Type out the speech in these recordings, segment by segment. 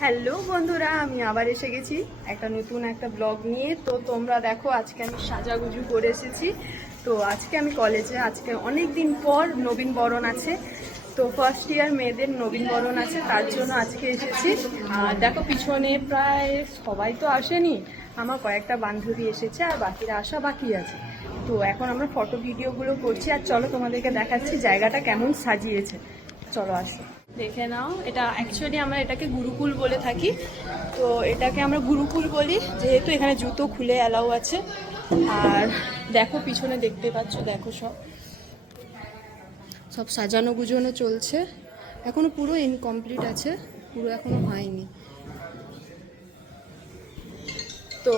Hello বন্ধুরা, আমি আবার এসে গেছি একটা নতুন একটা ব্লগ নিয়ে। তো তোমরা দেখো, আজকে আমি সাজাগুজু করে এসেছি। তো আজকে আমি কলেজে, আজকে অনেক দিন পর নবীন বরণ আছে। তো ফার্স্ট ইয়ার মেয়েদের নবীন বরণ আছে, তার জন্য আজকে এসেছি। আর দেখো পিছনে প্রায় সবাই তো আসেনি, আমার কয়েকটা বান্ধবী এসেছে আর বাকিরা আসা বাকি আছে। তো এখন আমরা ফটো ভিডিওগুলো করছি। আর চলো তোমাদেরকে দেখাচ্ছি জায়গাটা কেমন সাজিয়েছে। চলো আসো দেখে নাও। এটা অ্যাকচুয়ালি আমরা এটাকে গুরুকুল বলে থাকি। তো এটাকে আমরা গুরুকুল বলি যেহেতু এখানে জুতো খুলে অ্যালাউ আছে। আর দেখো পিছনে দেখতে পাচ্ছ, দেখো সব সাজানো গুজানো চলছে, এখনো পুরো ইনকমপ্লিট আছে, পুরো এখনো হয়নি। তো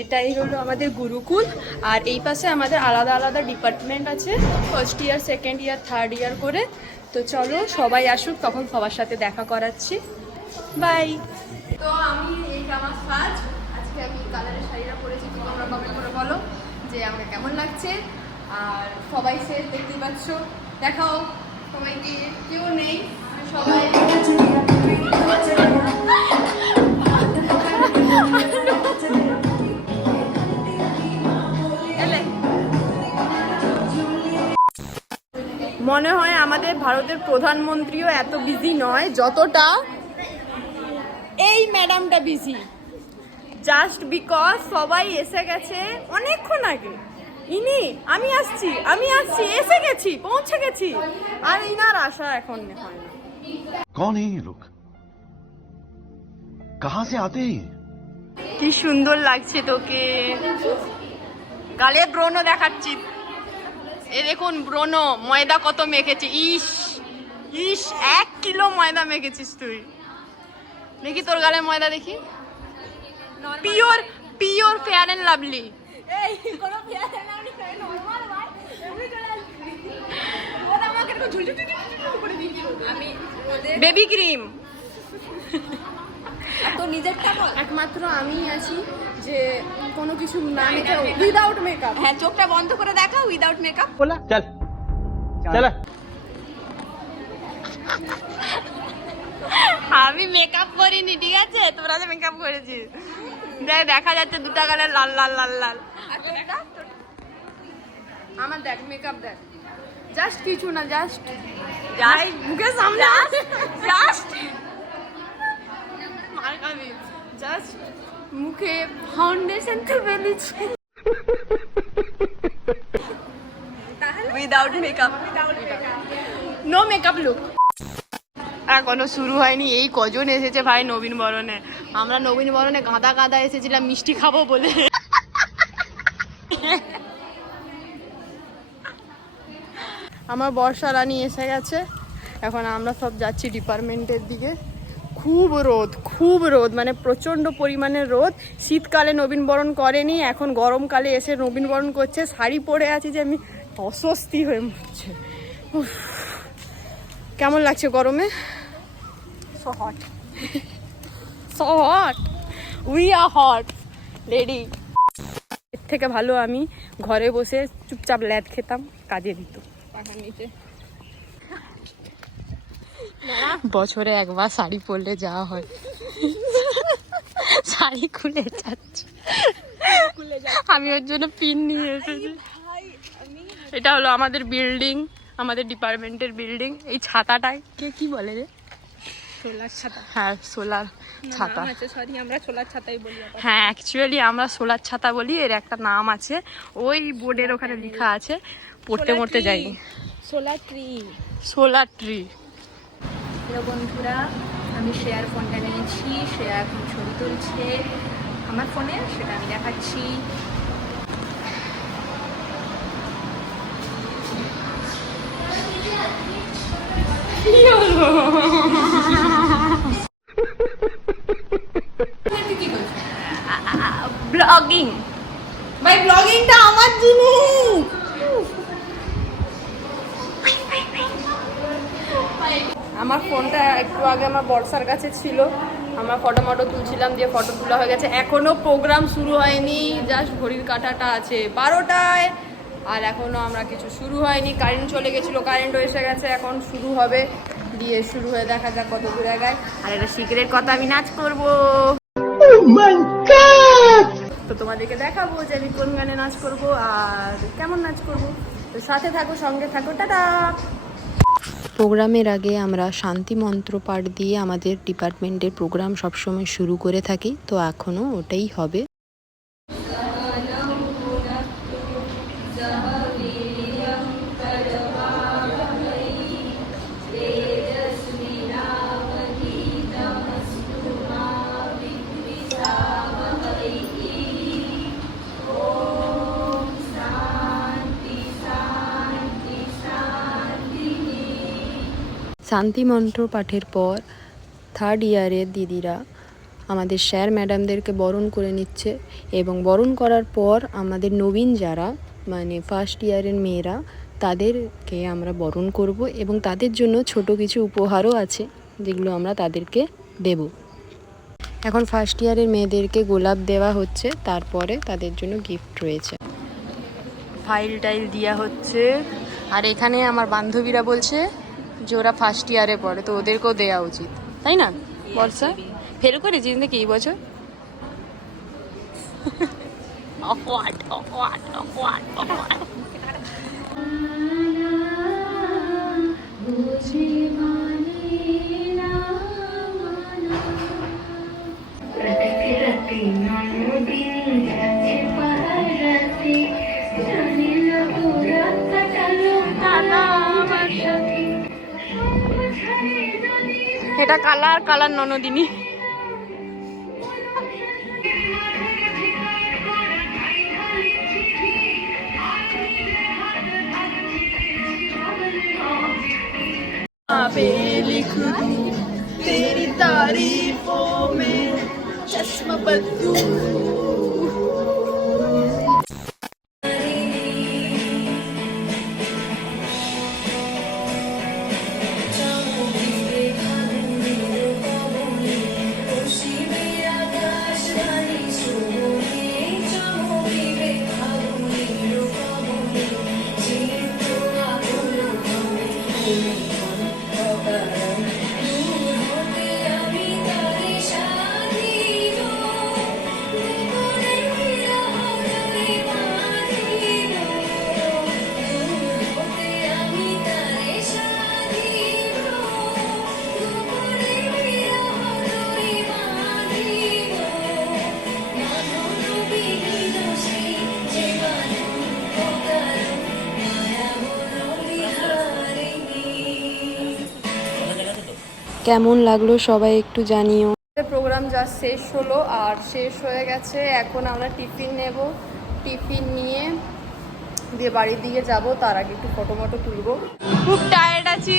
এটাই হলো আমাদের গুরুকুল। আর এই পাশে আমাদের আলাদা আলাদা ডিপার্টমেন্ট আছে, first year, second year, third year করে। তো চলো সবাই আসুক, তখন সবার সাথে দেখা করাচ্ছি। বাই। তো আমি এই আমার সাজ, আজকে আমি কালারের শাড়িটা পরেছি। তো তোমরা কমেন্ট করে বলো যে আমাকে কেমন লাগছে। আর সবাই সে দেখতেই পাচ্ছ, দেখাও সবাইকে, কেউ নেই সবাই। মনে হয় আমাদের ভারতের প্রধানমন্ত্রীও এত বিজি নয় যতটা এই ম্যাডামটা বিজি। জাস্ট বিকজ সবাই এসে গেছে অনেকক্ষণ আগে। আমি আসছি এসে গেছি, পৌঁছে গেছি, আর ইনার আশা এখন হয় না। कौन है ये लोग? कहां से आते हैं? কি সুন্দর লাগছে তোকে, গালে ব্রণ দেখাচ্ছি। এ দেখুন ব্রণ, ময়দা কত মেখেছি। ইস 1 কিলো ময়দা মেখেছিস তুই। দেখি তোর গালে ময়দা, দেখি। Pure fair and lovely. Baby cream তো নিজেরটা একমাত্র আমিই আছি যে কোনো কিছু না মেখে, উইদাউট মেকআপ। হ্যাঁ, চোখটা বন্ধ করে দেখা, উইদাউট মেকআপ। बोला चल चल। আমি মেকআপ করিনি, ঠিক আছে, তোরা যে মেকআপ করেছিস। দেখা যাচ্ছে দুটা গালে লাল লাল লাল লাল। আমার দেখ মেকআপ, দেখ, জাস্ট কিছু না, জাস্ট মুখের সামনে জাস্ট মুখে ফাউন্ডেশন তুলে দিচ্ছি without makeup, no makeup look. এখনো শুরু হয়নি, এই কজন এসেছে ভাই নবীন বরণে। আমরা নবীন বরণে গাঁদা এসেছিলাম মিষ্টি খাবো বলে। আমার বর্ষা রানী এসে গেছে, এখন আমরা সব যাচ্ছি ডিপার্টমেন্টের দিকে। খুব রোদ, মানে প্রচণ্ড পরিমাণে রোদ। শীতকালে নবীন বরণ করেনি, এখন গরমকালে এসে নবীন বরণ করছে। শাড়ি পরে আছি যে আমি অস্বস্তি হয়ে মরছে। কেমন লাগছে গরমে? So hot. We are hot, lady. এর থেকে ভালো আমি ঘরে বসে চুপচাপ ল্যাদ খেতাম, কাজে দিত। বছরে একবার শাড়ি পরলে যাওয়া হয়, শাড়ি খুলে যাচ্ছে। আমি ওর জন্য পিন নিয়ে এসেছি। এটা হলো আমাদের বিল্ডিং, আমাদের ডিপার্টমেন্টের বিল্ডিং। এই ছাতাটায় কি বলে রে? সোলার ছাতা। হ্যাঁ, সোলার ছাতা। আমরা সোলার ছাতাই বলি। হ্যাঁ, অ্যাকচুয়ালি আমরা সোলার ছাতা বলি, এর একটা নাম আছে, ওই বোর্ডের ওখানে লেখা আছে, পড়তে যাইনি। Solar tree. হ্যালো বন্ধুরা, আমি শ্রেয়ার ফোনটা নিয়েছি। শ্রেয়া এখন ছবি তুলছে আমার ফোনে, সেটা আমি দেখাচ্ছি। ব্লগিং ভাই, ব্লগিংটা আমার জিনিস। আমার ফোনটা একটু আগে আমার বর্ষার কাছে ছিল, আমরা ফটো তুলছিলাম, দিয়ে ফটো তোলা হয়ে গেছে। এখনো প্রোগ্রাম শুরু হয়নি, জাস্ট ঘড়ির কাঁটাটা আছে 12টায়, আর এখনো আমরা কিছু শুরু হয়নি। কারেন্ট চলে গেছিলো, কারেন্টও এসে গেছে, এখন শুরু হবে। দিয়ে শুরু হয়ে দেখা যাক কত দূরে গায়। আর এটা সিক্রেট কথা, আমি নাচ করবো। তো তোমাদেরকে দেখাবো যে আমি কোন গানে নাচ করব আর কেমন নাচ করব। তো সাথে থাকো, সঙ্গে থাকো, টাটা। প্রোগ্রামের আগে আমরা শান্তি মন্ত্র পাঠ দিয়ে আমাদের ডিপার্টমেন্টের প্রোগ্রাম সবসময় শুরু করে থাকি, তো এখনও ওটাই হবে। শান্তি মন্ত্র পাঠের পর থার্ড ইয়ারের দিদিরা আমাদের স্যার ম্যাডামদেরকে বরণ করে নিচ্ছে, এবং বরণ করার পর আমাদের নবীন যারা মানে ফার্স্ট ইয়ারের মেয়েরা তাদেরকে আমরা বরণ করব, এবং তাদের জন্য ছোট কিছু উপহারও আছে যেগুলো আমরা তাদেরকে দেব। এখন ফার্স্ট ইয়ারের মেয়েদেরকে গোলাপ দেওয়া হচ্ছে, তারপরে তাদের জন্য গিফট রয়েছে। ফাইল টাইল দেওয়া হচ্ছে, আর এখানে আমার বান্ধবীরা বলছে যে ওরা ফার্স্ট ইয়ারে পড়ে, তো ওদেরকেও দেওয়া উচিত, তাই না বর্ষা? ফেল করেছিস নাকি এই বছর? এটা কালার কালার ননদিনী। पे लिख दूं तेरी तारीफों में चश्मा बदलूं। কেমন লাগলো সবাই একটু জানিও। প্রোগ্রাম যা শেষ হলো আর শেষ হয়ে গেছে, এখন আমরা টিফিন নেব। টিফিন নিয়ে দিয়ে বাড়ির দিকে যাব, তার আগে একটু ফটো মটো তুলবো। খুব টায়ার্ড আছি,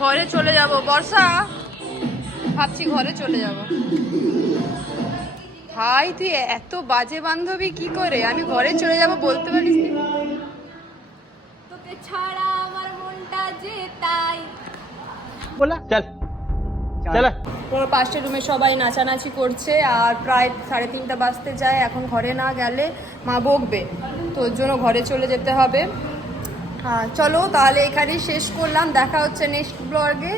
ঘরে চলে যাব। বর্ষা, ভাবছি ঘরে চলে যাব। ভাই তুই এত বাজে বান্ধবী কি করে? আমি ঘরে চলে যাব বলতে পারিস? তোকে ছাড়া আমার মনটা যে তাই बोला चल चला। পুরো 5টে রুমে সবাই নাচানাচি করছে, আর প্রায় 3:30 বাজতে যায়। এখন ঘরে না গেলে মা বকবে, তো ওর জন্য ঘরে চলে যেতে হবে। চলো তাহলে এখানেই শেষ করলাম, দেখা হচ্ছে নেক্সট ব্লগে।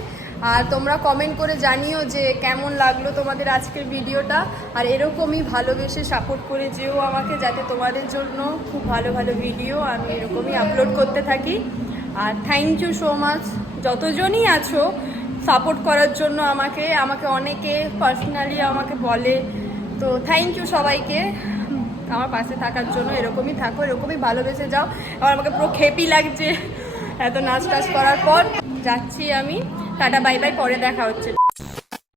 আর তোমরা কমেন্ট করে জানিও যে কেমন লাগলো তোমাদের আজকের ভিডিওটা, আর এরকমই ভালোবেসে সাপোর্ট করে যেও আমাকে, যাতে তোমাদের জন্য খুব ভালো ভালো ভিডিও আমি এরকমই আপলোড করতে থাকি। আর থ্যাংক ইউ সো মাচ যতজনই আছো সাপোর্ট করার জন্য আমাকে অনেকে পার্সোনালি আমাকে বলে, তো থ্যাংক ইউ সবাইকে আমার পাশে থাকার জন্য। এরকমই থাকো, এরকমই ভালোবেসে যাও। আর আমাকে পুরো খেপি লাগছে এত নাচ টাচ করার পর। যাচ্ছি আমি, টাটা বাই বাই, পরে দেখা হচ্ছে।